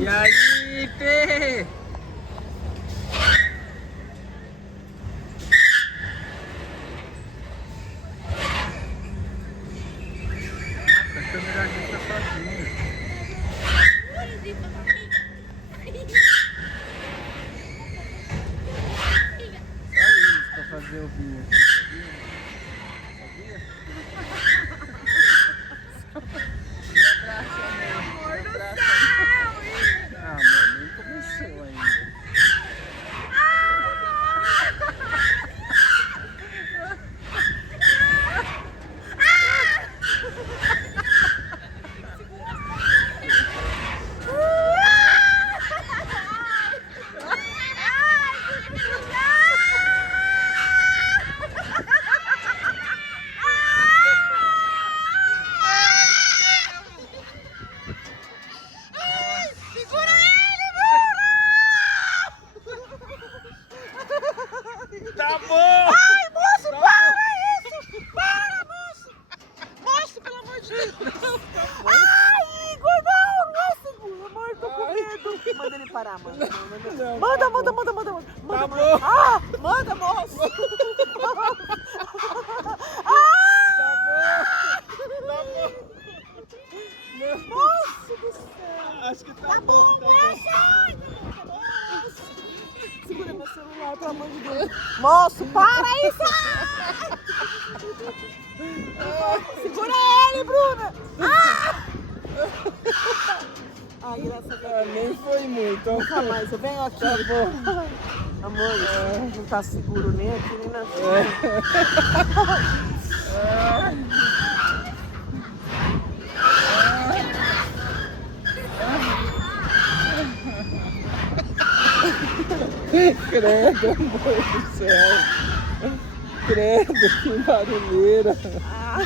E aí, Pê? Nossa, a câmera aqui tá sozinha. Só eles pra fazer o vinho aqui, sabia? Me abraça, amor. Me abraça. Ah, amor, nem começou ainda. Tá bom! Ai, moço, Tá para bom. isso! Para, moço! Moço, pelo amor de Deus! Tá bom. Ai, Igor, não é seguro, amor, tô com medo. Manda ele parar, mano. Não, Manda, tá manda, bom. manda, manda, manda. Tá Manda, bom. manda. Ah, manda, moço. Tá bom. Não. Moço do céu. Acho que Tá bom, tá me bom. ajuda. Tá bom, moço. Segura meu celular, pelo amor de Deus. Moço, para isso! Segura ele, Bruna! Ai, graças a Deus. Ah, nem foi muito. Nunca mais, eu venho aqui. Tá bom. Amor, não tá seguro nem aqui, nem na frente. Credo, amor do céu. Credo, que barulheira. Ah.